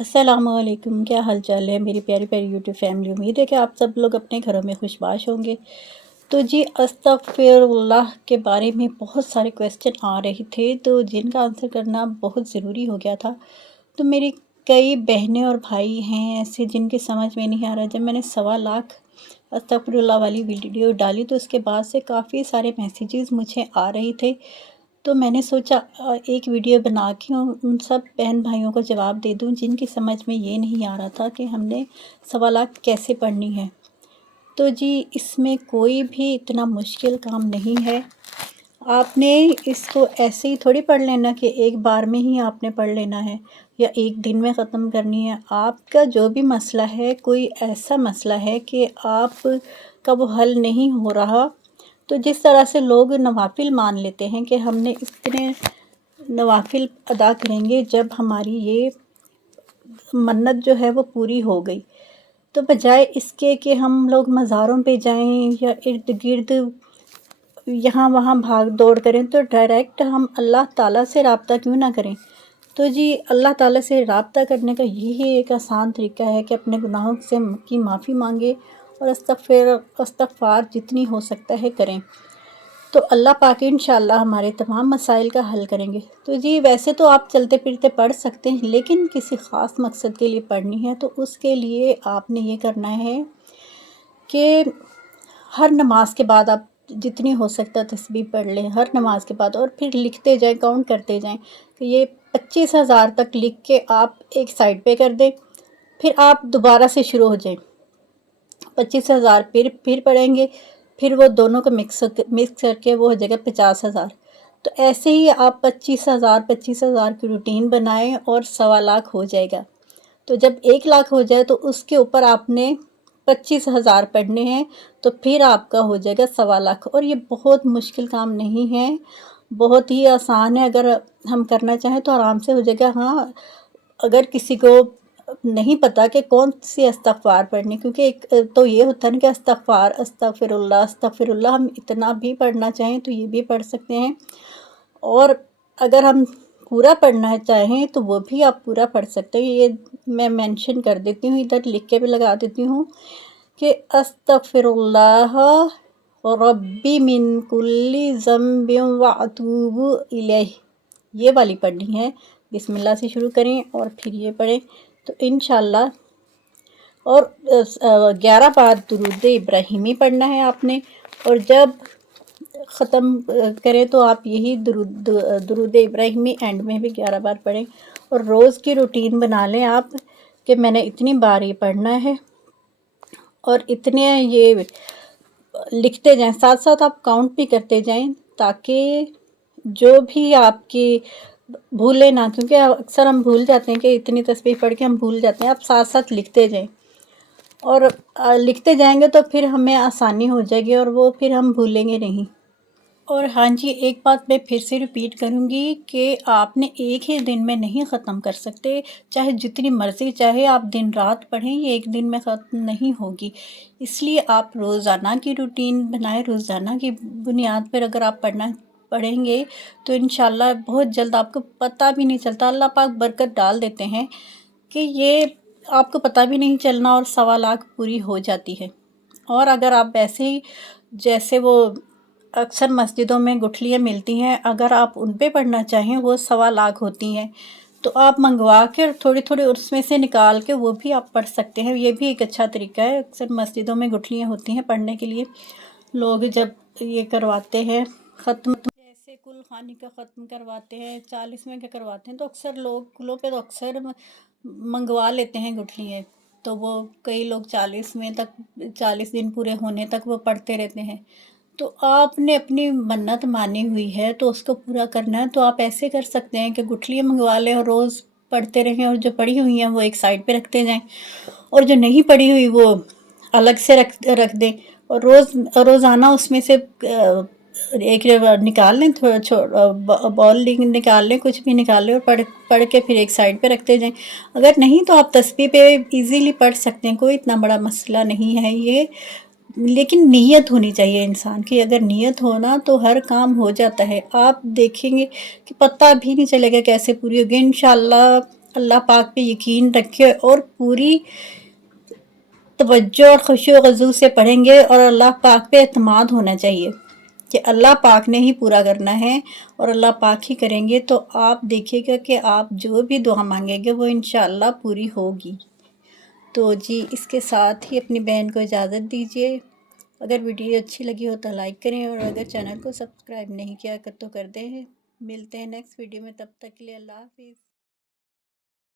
अस्सलाम वालेकुम, क्या हाल चाल है मेरी प्यारी प्यारी यूट्यूब फैमिली। उम्मीद है कि आप सब लोग अपने घरों में खुशबाश होंगे। तो जी अस्तगफिरुल्लाह के बारे में बहुत सारे क्वेश्चन आ रहे थे, तो जिनका आंसर करना बहुत ज़रूरी हो गया था। तो मेरी कई बहनें और भाई हैं ऐसे जिनके समझ में नहीं आ रहा। जब मैंने 1.25 लाख अस्तगफिरुल्लाह वाली वीडियो डाली तो उसके बाद से काफ़ी सारे मैसेजेस मुझे आ रहे थे। तो मैंने सोचा एक वीडियो बना के उन सब बहन भाइयों को जवाब दे दूं जिनकी समझ में ये नहीं आ रहा था कि हमने 1.25 लाख कैसे पढ़नी है। तो जी इसमें कोई भी इतना मुश्किल काम नहीं है। आपने इसको ऐसे ही थोड़ी पढ़ लेना कि एक बार में ही आपने पढ़ लेना है या एक दिन में ख़त्म करनी है। आपका जो भी मसला है, कोई ऐसा मसला है कि आप का वो हल नहीं हो रहा, तो जिस तरह से लोग नवाफिल मान लेते हैं कि हमने इतने नवाफिल अदा करेंगे जब हमारी ये मन्नत जो है वो पूरी हो गई, तो बजाय इसके कि हम लोग मज़ारों पे जाएं या इर्द गिर्द यहाँ वहाँ भाग दौड़ करें, तो डायरेक्ट हम अल्लाह ताला से रब्ता क्यों ना करें। तो जी अल्लाह ताला से रब्ता करने का यही एक आसान तरीका है कि अपने गुनाहों से की माफ़ी मांगे और इस्तग़फ़ार जितनी हो सकता है करें। तो अल्लाह पाक इंशाअल्लाह हमारे तमाम मसाइल का हल करेंगे। तो जी वैसे तो आप चलते फिरते पढ़ सकते हैं, लेकिन किसी ख़ास मकसद के लिए पढ़नी है तो उसके लिए आपने ये करना है कि हर नमाज के बाद आप जितनी हो सकता है तस्बीह पढ़ लें हर नमाज के बाद, और फिर लिखते जाएं, काउंट करते जाएं कि ये 25,000 तक लिख के आप एक साइड पे कर दें। फिर आप दोबारा से शुरू हो जाएं, 25,000 फिर पढ़ेंगे, फिर वो दोनों को मिक्स करके वो हो जाएगा 50,000। तो ऐसे ही आप 25,000 की रूटीन बनाएं और 1.25 लाख हो जाएगा। तो जब 1 लाख हो जाए तो उसके ऊपर आपने 25,000 पढ़ने हैं, तो फिर आपका हो जाएगा 1.25 लाख। और ये बहुत मुश्किल काम नहीं है, बहुत ही आसान है। अगर हम करना चाहें तो आराम से हो जाएगा। हाँ, अगर किसी को नहीं पता कि कौन सी इस्तग़फ़ार पढ़नी, क्योंकि एक तो ये होता है ना कि इस्तग़फ़ार, अस्तग़फ़िरुल्लाह, अस्तग़फ़िरुल्लाह, हम इतना भी पढ़ना चाहें तो ये भी पढ़ सकते हैं, और अगर हम पूरा पढ़ना चाहें तो वो भी आप पूरा पढ़ सकते हैं। ये मैं मेंशन कर देती हूँ, इधर लिख के भी लगा देती हूँ कि अस्तग़फ़िरुल्लाह रब्बी मिन कुल्ली ज़ंबिन व अतूबु इलैह, ये वाली पढ़नी है। बिस्मिल्लाह से शुरू करें और फिर ये पढ़ें तो इंशाअल्लाह। और 11 बार दुरूद इब्राहिमी पढ़ना है आपने। और जब ख़त्म करें तो आप यही दुरूद इब्राहिमी एंड में भी 11 बार पढ़ें। और रोज़ की रूटीन बना लें आप कि मैंने इतनी बार ये पढ़ना है, और इतने ये लिखते जाएं, साथ साथ आप काउंट भी करते जाएं, ताकि जो भी आपकी भूले ना, क्योंकि अक्सर हम भूल जाते हैं कि इतनी तस्बीह पढ़ के हम भूल जाते हैं। आप साथ साथ लिखते जाएं, और लिखते जाएंगे तो फिर हमें आसानी हो जाएगी और वो फिर हम भूलेंगे नहीं। और हाँ जी, एक बात मैं फिर से रिपीट करूँगी कि आपने एक ही दिन में नहीं ख़त्म कर सकते, चाहे जितनी मर्ज़ी चाहे आप दिन रात पढ़ें, ये एक दिन में ख़त्म नहीं होगी। इसलिए आप रोज़ाना की रूटीन बनाएं। रोज़ाना की बुनियाद पर अगर आप पढ़ेंगे तो इंशाल्लाह बहुत जल्द, आपको पता भी नहीं चलता, अल्लाह पाक बरकत डाल देते हैं कि ये आपको पता भी नहीं चलना और 1.25 लाख पूरी हो जाती है। और अगर आप वैसे ही, जैसे वो अक्सर मस्जिदों में गुठलियाँ मिलती हैं, अगर आप उन पे पढ़ना चाहें, वो 1.25 लाख होती हैं, तो आप मंगवा के थोड़ी थोड़ी उसमें से निकाल के वो भी आप पढ़ सकते हैं। ये भी एक अच्छा तरीका है। अक्सर मस्जिदों में गुठलियाँ होती हैं पढ़ने के लिए, लोग जब ये करवाते हैं ख़त्म, जैसे कुल खानी का ख़त्म करवाते हैं, 40वें का करवाते हैं, तो अक्सर लोग कुलों पे तो अक्सर मंगवा लेते हैं गुठलियाँ। तो वो कई लोग 40वें तक, 40 दिन पूरे होने तक वो पढ़ते रहते हैं। तो आपने अपनी मन्नत मानी हुई है तो उसको पूरा करना है, तो आप ऐसे कर सकते हैं कि गुठलियाँ मंगवा लें और रोज़ पढ़ते रहें, और जो पढ़ी हुई हैं वो एक साइड पे रखते जाएं, और जो नहीं पढ़ी हुई वो अलग से रख दें। और रोज़ाना उसमें से एक निकाल लें, थोड़ा बॉल निकाल लें, कुछ भी निकाल लें, और पढ़ के फिर एक साइड पे रखते जाएं। अगर नहीं तो आप तस्बीह पे इजीली पढ़ सकते हैं, कोई इतना बड़ा मसला नहीं है ये। लेकिन नीयत होनी चाहिए इंसान की, अगर नीयत हो ना तो हर काम हो जाता है। आप देखेंगे कि पता भी नहीं चलेगा कैसे पूरी होगी। इंशाअल्लाह اللہ پاک پہ یقین رکھے اور پوری توجہ اور خشوع و خضوع سے پڑھیں گے، اور اللہ پاک پہ اعتماد ہونا چاہیے کہ اللہ پاک نے ہی پورا کرنا ہے اور اللہ پاک ہی کریں گے، تو آپ دیکھیے گا کہ آپ جو بھی دعا مانگیں گے وہ انشاءاللہ پوری ہوگی۔ تو جی اس کے ساتھ ہی اپنی بہن کو اجازت دیجیے۔ اگر ویڈیو اچھی لگی ہو تو لائک کریں، اور اگر چینل کو سبسکرائب نہیں کیا تو کر دیں۔ ملتے ہیں نیکسٹ ویڈیو میں، تب تک کے لیے اللہ حافظ۔